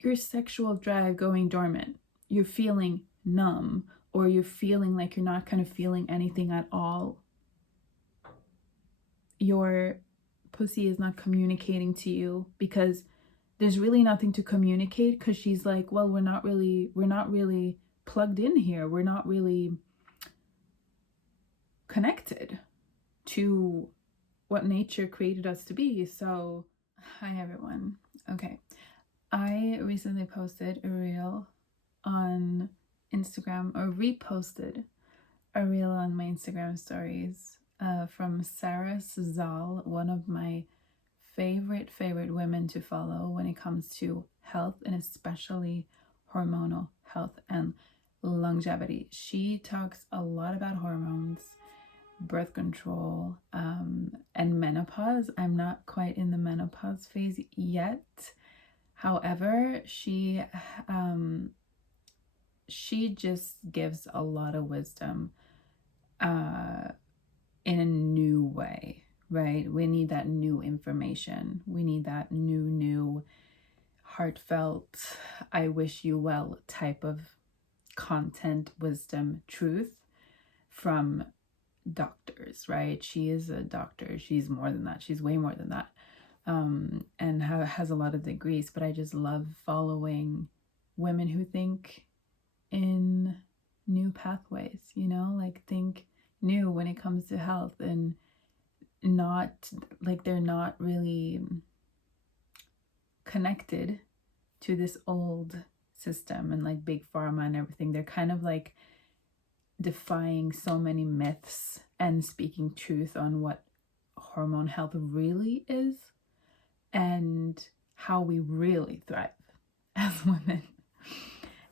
your sexual drive going dormant, you're feeling numb, or you're feeling like you're not kind of feeling anything at all, your pussy is not communicating to you because there's really nothing to communicate, because she's like, well, we're not really plugged in here. We're not really connected to what nature created us to be. So, hi everyone. Okay. I recently posted a reel on Instagram, or reposted a reel on my Instagram stories from Sarah Sazal, one of my favorite women to follow when it comes to health, and especially hormonal health and longevity. She talks a lot about hormones, birth control, and menopause. I'm not quite in the menopause phase yet. However, she just gives a lot of wisdom in a new way, right? We need that new information. We need that new heartfelt, I wish you well type of content, wisdom, truth from doctors, right? She is a doctor. She's more than that. She's way more than that. And has a lot of degrees, but I just love following women who think in new pathways, like think new when it comes to health, and not like they're not really connected to this old system and like big pharma and everything. They're kind of like defying so many myths and speaking truth on what hormone health really is and how we really thrive as women.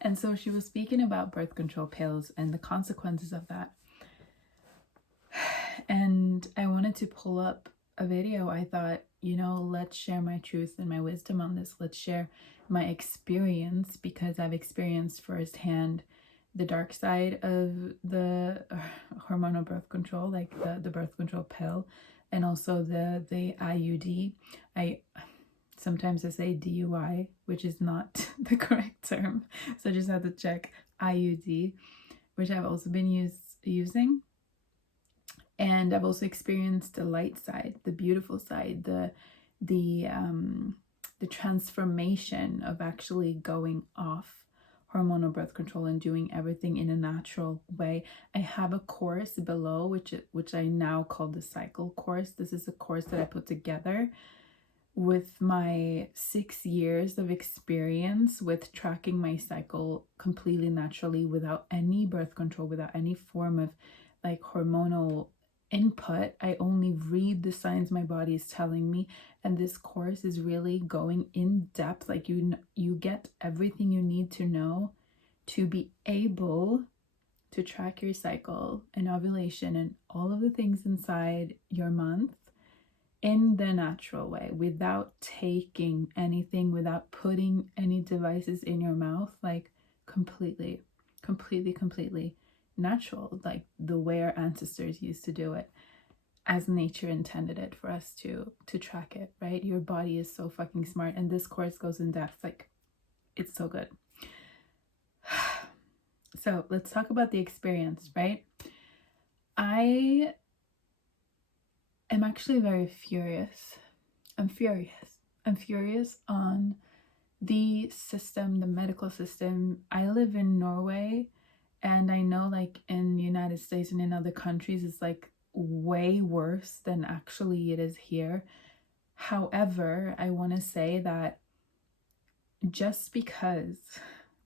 And so she was speaking about birth control pills and the consequences of that. And I wanted to pull up a video. I thought, let's share my truth and my wisdom on this. Let's share my experience, because I've experienced firsthand the dark side of the hormonal birth control, like the birth control pill, and also the IUD. Sometimes I say DUI, which is not the correct term. So I just had to check IUD, which I've also been using. And I've also experienced the light side, the beautiful side, the transformation of actually going off hormonal birth control and doing everything in a natural way. I have a course below, which I now call the cycle course. This is a course that I put together with my 6 years of experience with tracking my cycle completely naturally, without any birth control, without any form of like hormonal input. I only read the signs my body is telling me, and this course is really going in depth. Like you get everything you need to know to be able to track your cycle and ovulation and all of the things inside your month in the natural way, without taking anything, without putting any devices in your mouth, like completely natural, like the way our ancestors used to do it, as nature intended it for us to track it, right? Your body is so fucking smart, and this course goes in depth. Like, it's so good. So let's talk about the experience, right? I am actually very furious. I'm furious on the system, the medical system. I live in Norway, and I know like in the United States and in other countries, it's like way worse than actually it is here. However, I want to say that just because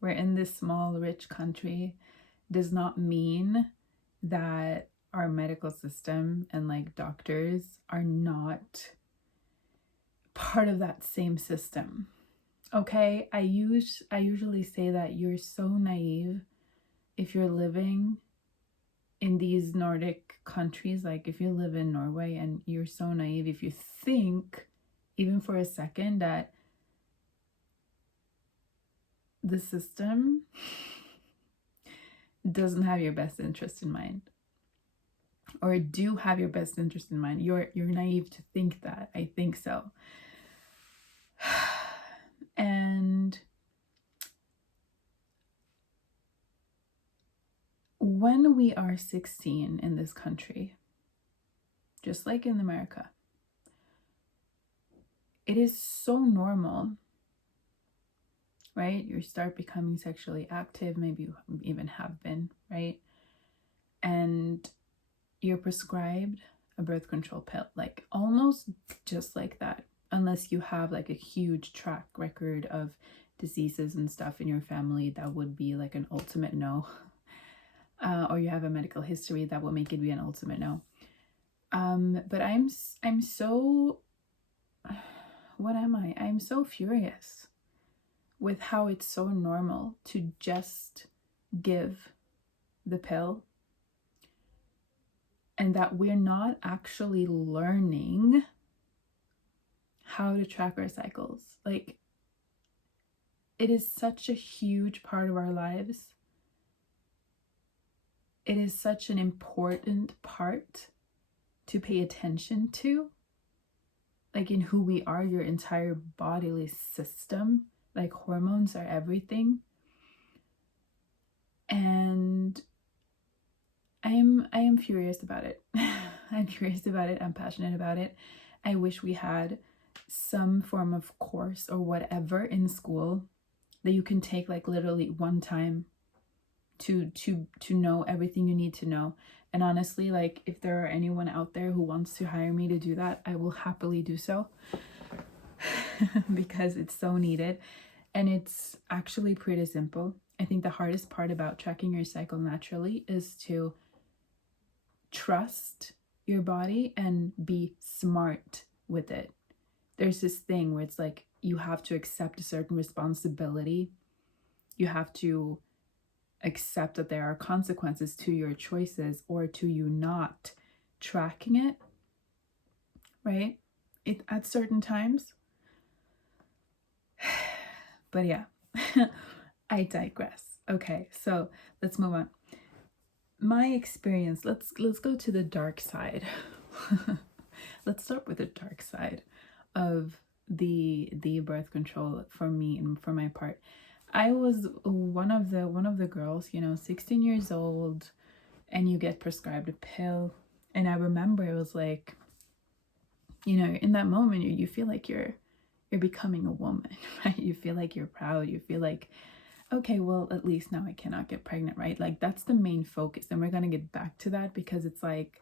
we're in this small, rich country does not mean that our medical system and like doctors are not part of that same system. Okay, I usually say that you're so naive if you're living in these Nordic countries. Like if you live in Norway, and you're so naive if you think even for a second that the system doesn't have your best interest in mind, or do have your best interest in mind. You're naive to think that. I think so. And when we are 16 in this country, just like in America, it is so normal, right? You start becoming sexually active, maybe you even have been, right? And you're prescribed a birth control pill, like almost just like that, unless you have like a huge track record of diseases and stuff in your family, that would be like an ultimate no. Or you have a medical history that will make it be an ultimate no. But I'm so, what am I? I'm so furious with how it's so normal to just give the pill, and that we're not actually learning how to track our cycles. Like, it is such a huge part of our lives. It is such an important part to pay attention to, like in who we are, your entire bodily system, like hormones are everything. And I am furious about it. I'm furious about it. I'm passionate about it. I wish we had some form of course or whatever in school that you can take like literally one time to know everything you need to know. And honestly, like if there are anyone out there who wants to hire me to do that, I will happily do so because it's so needed. And it's actually pretty simple. I think the hardest part about tracking your cycle naturally is to trust your body and be smart with it. There's this thing where it's like you have to accept a certain responsibility. You have to accept that there are consequences to your choices or to you not tracking it, right? It at certain times. But yeah, I digress. Okay, so let's move on. My experience, let's go to the dark side. Let's start with the dark side of the birth control for me and for my part. I was one of the girls, 16 years old, and you get prescribed a pill. And I remember it was like, in that moment you feel like you're becoming a woman, right? You feel like you're proud. You feel like, okay, well, at least now I cannot get pregnant, right? Like that's the main focus. And we're going to get back to that because it's like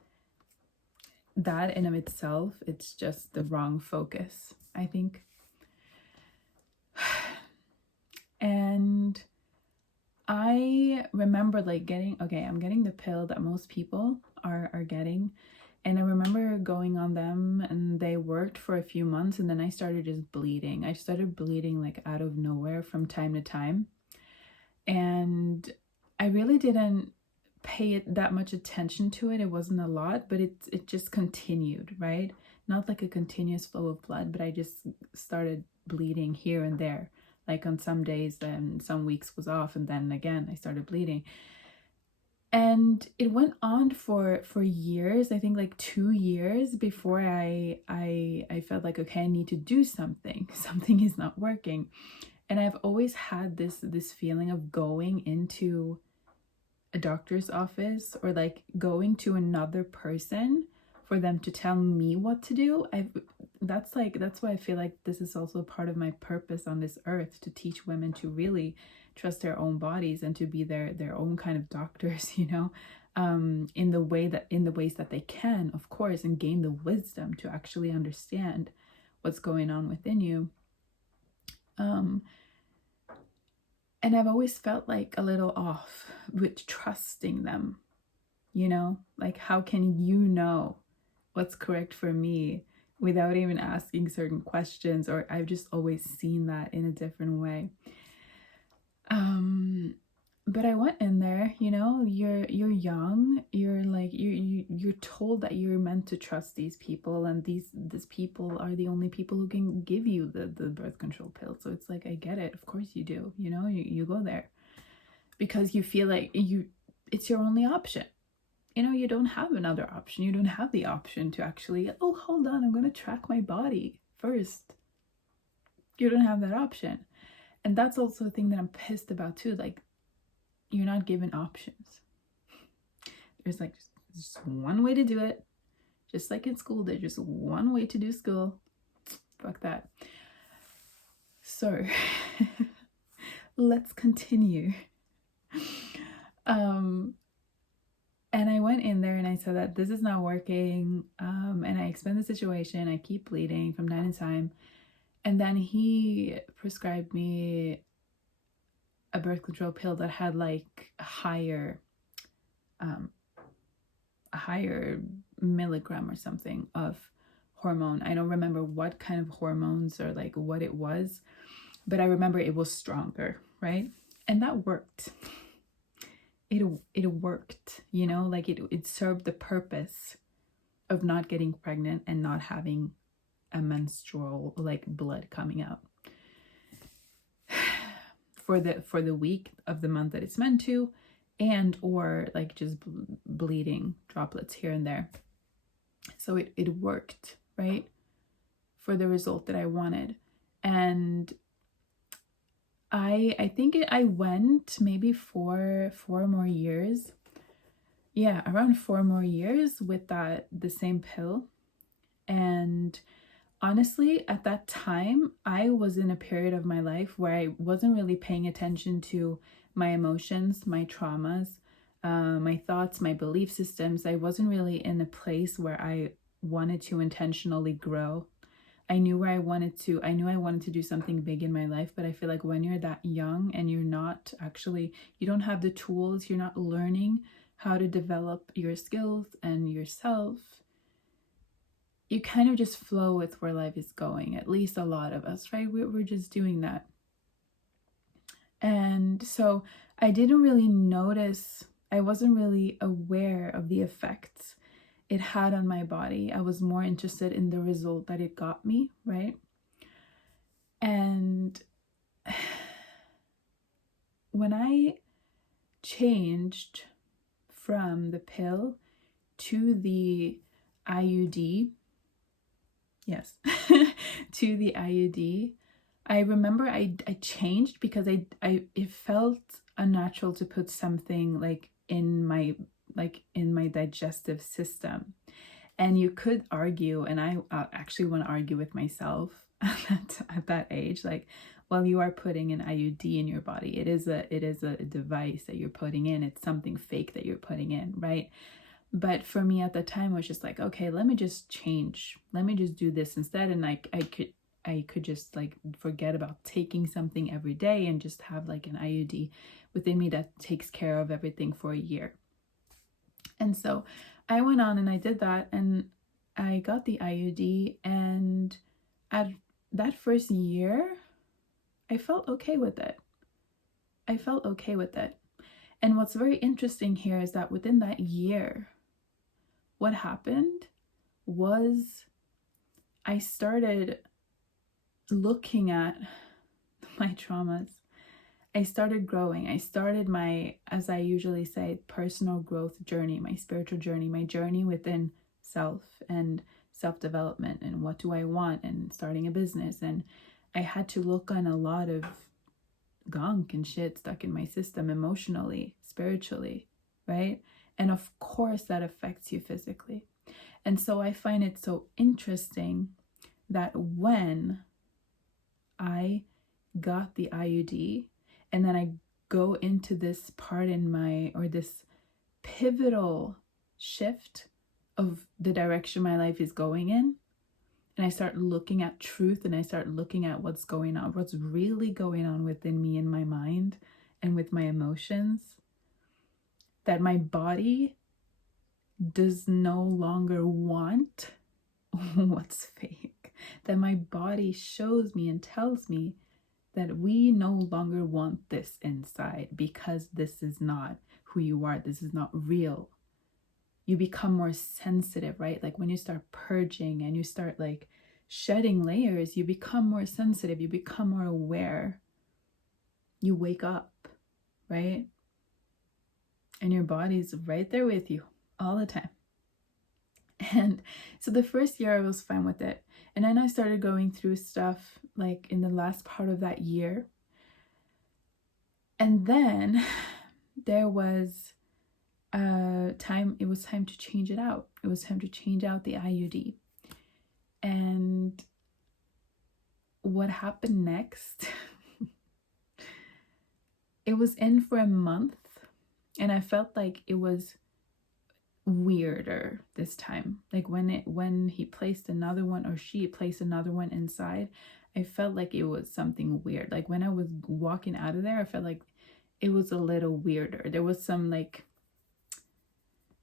that in of itself, it's just the wrong focus, I think. And I remember like I'm getting the pill that most people are getting. And I remember going on them and they worked for a few months, and then I started just bleeding. I started bleeding like out of nowhere from time to time. And I really didn't pay it that much attention to it. It wasn't a lot, but it just continued, right? Not like a continuous flow of blood, but I just started bleeding here and there. Like on some days, then some weeks was off, and then again I started bleeding. And it went on for years, I think like 2 years before I felt like, okay, I need to do something. Something is not working. And I've always had this feeling of going into a doctor's office or like going to another person for them to tell me what to do. That's why I feel like this is also part of my purpose on this earth, to teach women to really trust their own bodies and to be their own kind of doctors, in the ways that they can, of course, and gain the wisdom to actually understand what's going on within you. And I've always felt like a little off with trusting them, like how can you know what's correct for me without even asking certain questions? Or I've just always seen that in a different way. But I went in there, you're young, you're like, you're told that you're meant to trust these people, and these people are the only people who can give you the birth control pill. So it's like, I get it. Of course you do, you go there because you feel like it's your only option. You don't have another option. You don't have the option to actually, oh, hold on, I'm going to track my body first. You don't have that option. And that's also a thing that I'm pissed about too. Like, you're not given options. There's like just one way to do it. Just like in school, there's just one way to do school. Fuck that. So let's continue. And I went in there and I said that this is not working. And I explained the situation. I keep bleeding from time to time. And then he prescribed me a birth control pill that had like a higher milligram or something of hormone. I don't remember what kind of hormones or like what it was, but I remember it was stronger, right? And that worked. It worked, you know, like it served the purpose of not getting pregnant and not having a menstrual like blood coming out for the week of the month that it's meant to, and or like just bleeding droplets here and there. So it worked, right, for the result that I wanted. And I think I went maybe four more years. Yeah, around 4 more years with the same pill. And honestly, at that time, I was in a period of my life where I wasn't really paying attention to my emotions, my traumas, my thoughts, my belief systems. I wasn't really in a place where I wanted to intentionally grow. I knew I wanted to do something big in my life, but I feel like when you're that young and you don't have the tools, you're not learning how to develop your skills and yourself, you kind of just flow with where life is going. At least a lot of us, right? We're just doing that. And so I didn't really notice, I wasn't really aware of the effects it had on my body. I was more interested in the result that it got me, right? And when I changed from the pill to the IUD, yes, to the IUD, I remember I changed because it felt unnatural to put something like in my digestive system. And you could argue, and I actually want to argue with myself at that age, like, well, you are putting an IUD in your body. It is a device that you're putting in. It's something fake that you're putting in, right? But for me at the time, it was just like, okay, let me just change. Let me just do this instead. And I could just like forget about taking something every day and just have like an IUD within me that takes care of everything for a year. And so I went on and I did that, and I got the IUD, and at that first year, I felt okay with it. And what's very interesting here is that within that year, what happened was I started looking at my traumas. I started growing. I started my, as I usually say, personal growth journey, my spiritual journey, my journey within self and self-development and what do I want and starting a business. And I had to look on a lot of gunk and shit stuck in my system emotionally, spiritually, right? And of course that affects you physically. And so I find it so interesting that when I got the IUD, and then I go into this part this pivotal shift of the direction my life is going in, and I start looking at truth, and I start looking at what's going on, what's really going on within me in my mind and with my emotions, that my body does no longer want what's fake, that my body shows me and tells me that we no longer want this inside because this is not who you are. This is not real. You become more sensitive, right? Like when you start purging and you start like shedding layers, you become more sensitive. You become more aware. You wake up, right? And your body's right there with you all the time. And so the first year I was fine with it. And then I started going through stuff like in the last part of that year. And then there was it was time to change it out. It was time to change out the IUD. And what happened next? It was in for a month, and I felt like it was weirder this time. Like when he placed another one, or she placed another one inside, I felt like it was something weird. Like when I was walking out of there, I felt like it was a little weirder. There was some like,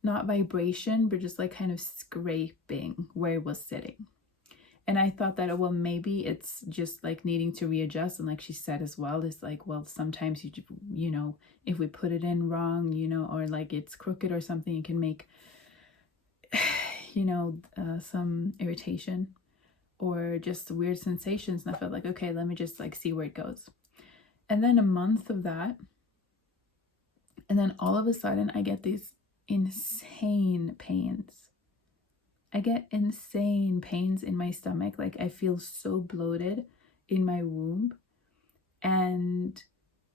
not vibration, but just like kind of scraping where it was sitting. And I thought that, well, maybe it's just like needing to readjust. And like she said as well, it's like, well, sometimes you know, if we put it in wrong, you know, or like it's crooked or something, it can make, you know, some irritation or just weird sensations. And I felt like, okay, let me just like see where it goes. And then a month of that, and then all of a sudden I get these insane pains. I get insane pains in my stomach. Like I feel so bloated in my womb. And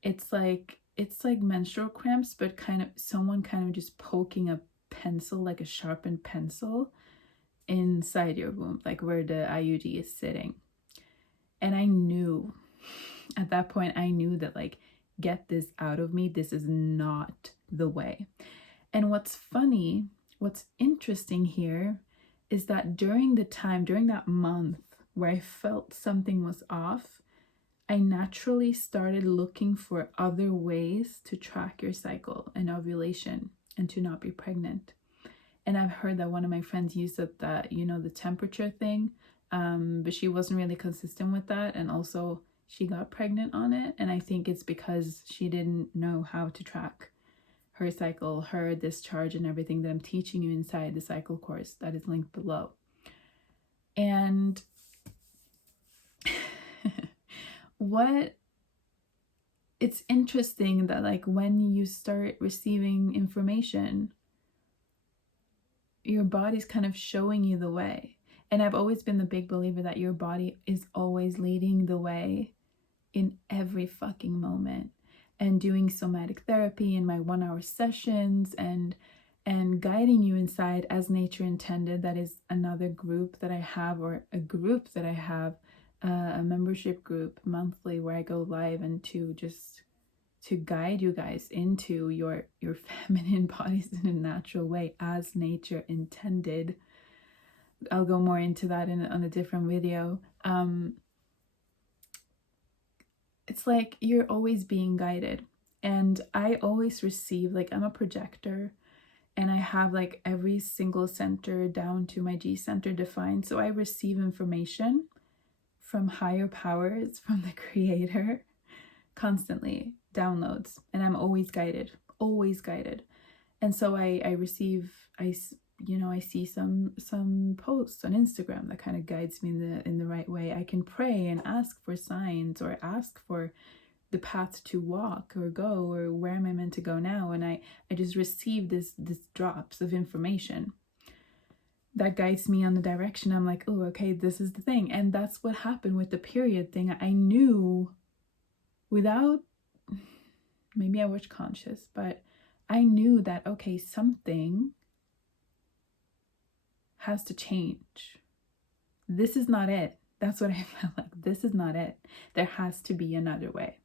it's like menstrual cramps, but kind of someone kind of just poking a pencil, like a sharpened pencil, inside your womb, like where the IUD is sitting. And I knew, at that point, I knew that like, get this out of me. This is not the way. And what's funny, what's interesting here is that during that month where I felt something was off, I naturally started looking for other ways to track your cycle and ovulation and to not be pregnant. And I've heard that one of my friends used that you know, the temperature thing, but she wasn't really consistent with that. And also she got pregnant on it. And I think it's because she didn't know how to track her cycle, her discharge, and everything that I'm teaching you inside the cycle course that is linked below. And it's interesting that like when you start receiving information, your body's kind of showing you the way. And I've always been the big believer that your body is always leading the way in every fucking moment. And doing somatic therapy in my 1-hour sessions and guiding you inside as nature intended. That is another group that I have, or a group that I have, a membership group monthly where I go live and to guide you guys into your feminine bodies in a natural way as nature intended. I'll go more into that on a different video. It's like you're always being guided. And I always receive, like I'm a projector, and I have like every single center down to my G center defined. So I receive information from higher powers, from the creator, constantly, downloads, and I'm always guided. And so I see some posts on Instagram that kind of guides me in the right way. I can pray and ask for signs, or ask for the path to walk or go, or where am I meant to go now, and I just receive this drops of information that guides me on the direction. I'm like, oh, okay, this is the thing. And that's what happened with the period thing. I knew without, maybe I was conscious, but I knew that, okay, something has to change. This is not it. That's what I felt like. This is not it. There has to be another way.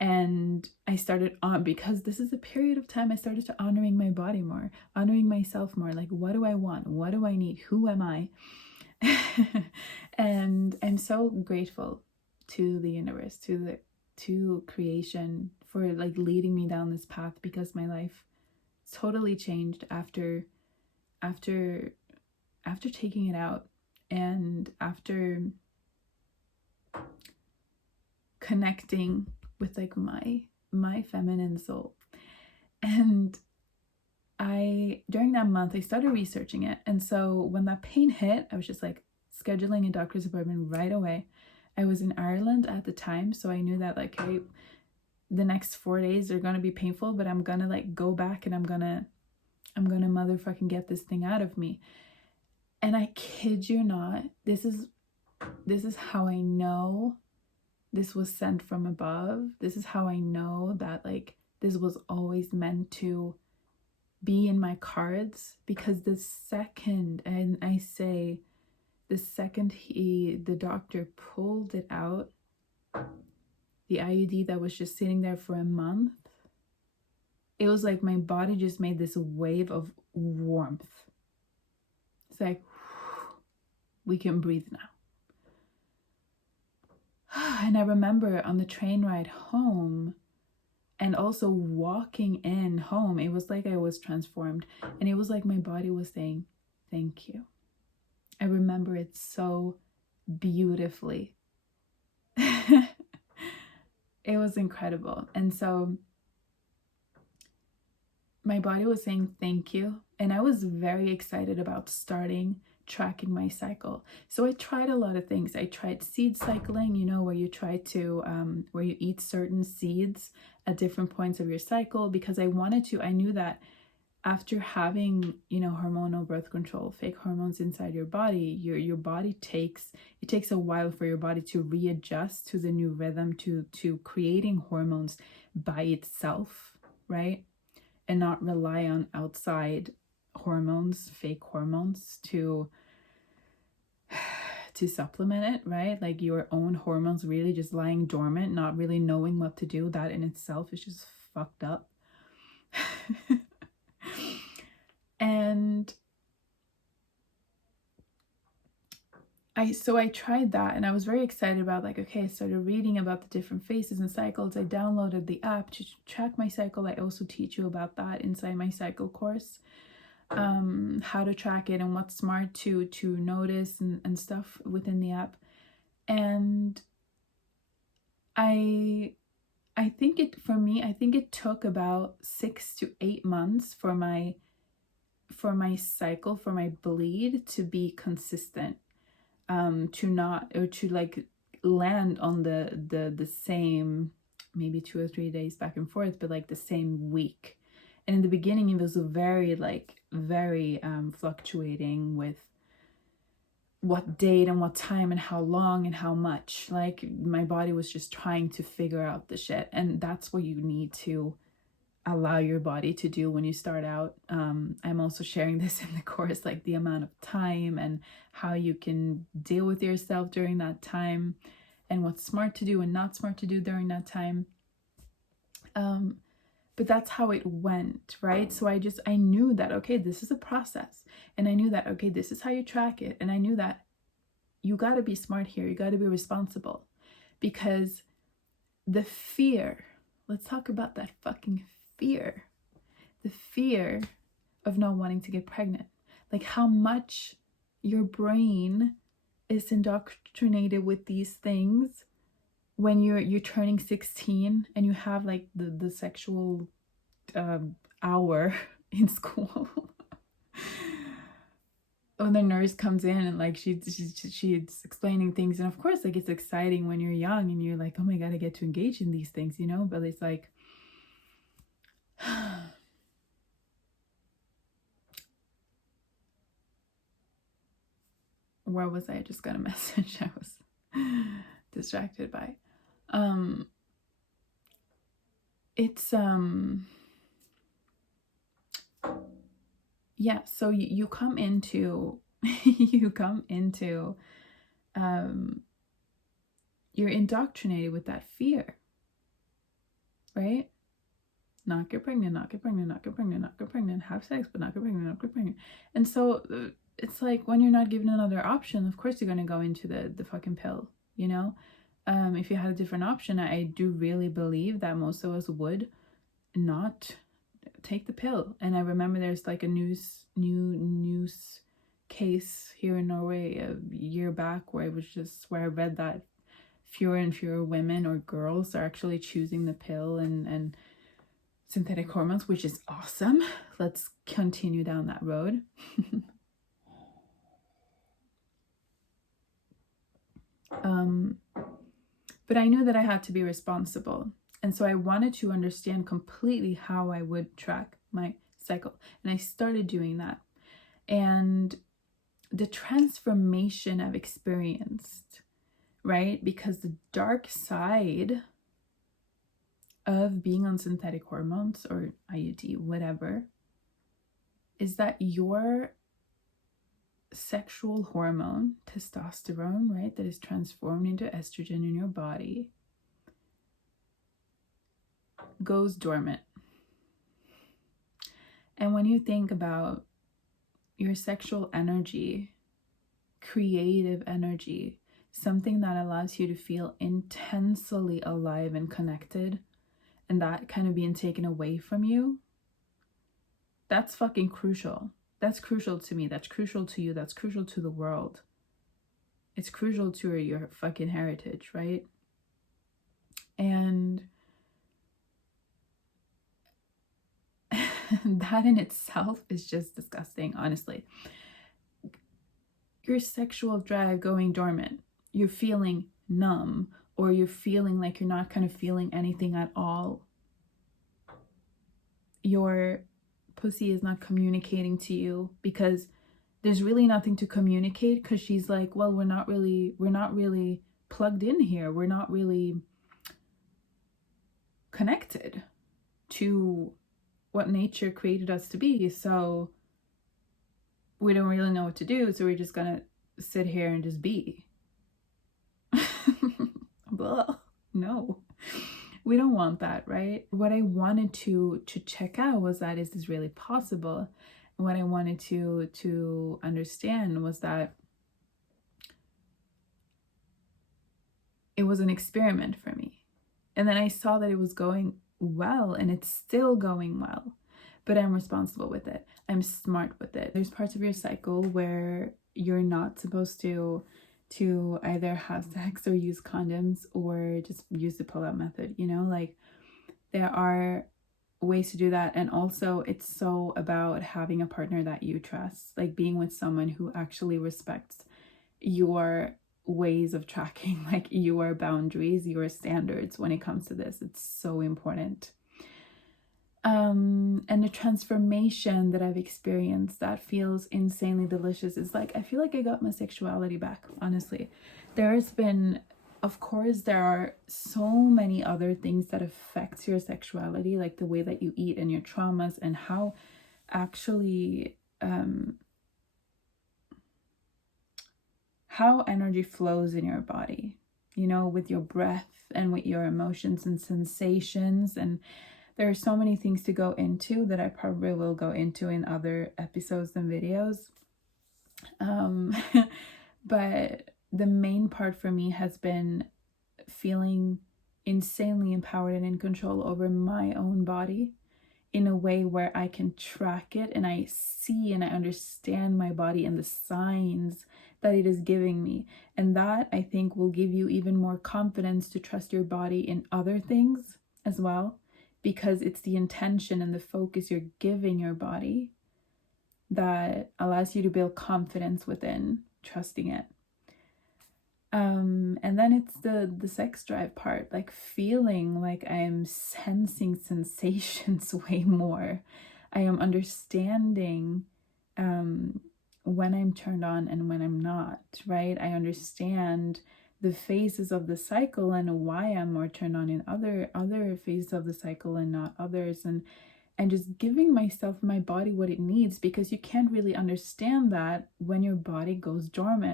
And I started on, because this is a period of time, I started to honoring my body more, honoring myself more. Like, what do I want? What do I need? Who am I? And I'm so grateful to the universe, to creation, for like leading me down this path, because my life totally changed after taking it out, and after connecting with like my feminine soul. And during that month I started researching it. And so when that pain hit, I was just like scheduling a doctor's appointment right away. I was in Ireland at the time, so I knew that like, hey, the next 4 days are gonna be painful, but I'm gonna like go back, and I'm gonna motherfucking get this thing out of me. And I kid you not, this is how I know this was sent from above. This is how I know that like this was always meant to be in my cards, because the second, and I say, the second the doctor pulled it out, the IUD that was just sitting there for a month, it was like my body just made this wave of warmth. It's like, we can breathe now. And I remember on the train ride home, and also walking in home, it was like I was transformed. And it was like my body was saying, thank you. I remember it so beautifully. It was incredible. And so my body was saying thank you. And I was very excited about starting tracking my cycle. So I tried a lot of things. I tried seed cycling, you know, where you try to, where you eat certain seeds at different points of your cycle, because I knew that after having, you know, hormonal birth control, fake hormones inside your body, your body takes a while for your body to readjust to the new rhythm, to creating hormones by itself, right? And not rely on outside hormones, fake hormones, to supplement it, right? Like your own hormones really just lying dormant, not really knowing what to do. That in itself is just fucked up. And I tried that, and I was very excited about, like, okay, I started reading about the different phases and cycles. I downloaded the app to track my cycle. I also teach you about that inside my cycle course, how to track it and what's smart to notice and stuff within the app. And I think it took about 6 to 8 months for my cycle, for my bleed to be consistent, to not, or to like land on the same, maybe 2 or 3 days back and forth, but like the same week. And in the beginning it was very fluctuating with what date and what time and how long and how much. Like my body was just trying to figure out the shit. And that's what you need to allow your body to do when you start out. I'm also sharing this in the course, like the amount of time and how you can deal with yourself during that time, and what's smart to do and not smart to do during that time. But that's how it went, right? So I knew that, okay, this is a process. And I knew that, okay, this is how you track it. And I knew that you got to be smart here. You got to be responsible, because the fear, let's talk about that fucking fear, the fear of not wanting to get pregnant, like how much your brain is indoctrinated with these things when you're turning 16 and you have like the sexual hour in school. When the nurse comes in and like she's explaining things, and of course like it's exciting when you're young and you're like, oh my god, I get to engage in these things, you know, but it's like where was I? Just got a message I was distracted by. It's yeah, so you come into you're indoctrinated with that fear, right? Not get pregnant, not get pregnant, not get pregnant, not get pregnant, have sex but not get pregnant, not get pregnant. And so it's like when you're not given another option, of course you're going to go into the fucking pill, you know? If you had a different option, I do really believe that most of us would not take the pill. And I remember there's like a news case here in Norway a year back where I read that fewer and fewer women or girls are actually choosing the pill and synthetic hormones, which is awesome. Let's continue down that road. But I knew that I had to be responsible. And so I wanted to understand completely how I would track my cycle. And I started doing that. And the transformation I've experienced, right? Because the dark side of being on synthetic hormones or IUD, whatever, is that your sexual hormone, testosterone, right, that is transformed into estrogen in your body, goes dormant. And when you think about your sexual energy, creative energy, something that allows you to feel intensely alive and connected, and that kind of being taken away from you, that's fucking crucial. That's crucial to me. That's crucial to you. That's crucial to the world. It's crucial to your fucking heritage, right? And that in itself is just disgusting, honestly. Your sexual drive going dormant, you're feeling numb, or you're feeling like you're not kind of feeling anything at all. Your pussy is not communicating to you because there's really nothing to communicate, because she's like, well, we're not really plugged in here. We're not really connected to what nature created us to be. So we don't really know what to do. So we're just gonna sit here and just be. Blah. No, we don't want that, right? What I wanted to check out was that, is this really possible? And what I wanted to understand was that it was an experiment for me. And then I saw that it was going well, and it's still going well, but I'm responsible with it. I'm smart with it. There's parts of your cycle where you're not supposed to either have sex or use condoms or just use the pull-out method, you know, like there are ways to do that. And also it's so about having a partner that you trust, like being with someone who actually respects your ways of tracking, like your boundaries, your standards when it comes to this. It's so important. And the transformation that I've experienced that feels insanely delicious is like, I feel like I got my sexuality back, honestly. There's been, of course, there are so many other things that affect your sexuality, like the way that you eat and your traumas, and how actually how energy flows in your body, you know, with your breath and with your emotions and sensations. And there are so many things to go into that I probably will go into in other episodes and videos. But the main part for me has been feeling insanely empowered and in control over my own body in a way where I can track it, and I see and I understand my body and the signs that it is giving me. And that, I think, will give you even more confidence to trust your body in other things as well, because it's the intention and the focus you're giving your body that allows you to build confidence within trusting it. And then it's the sex drive part, like feeling like I am sensing sensations way more. I am understanding when I'm turned on and when I'm not, right? I understand the phases of the cycle and why I'm more turned on in other phases of the cycle and not others, and just giving myself, my body, what it needs, because you can't really understand that when your body goes dormant,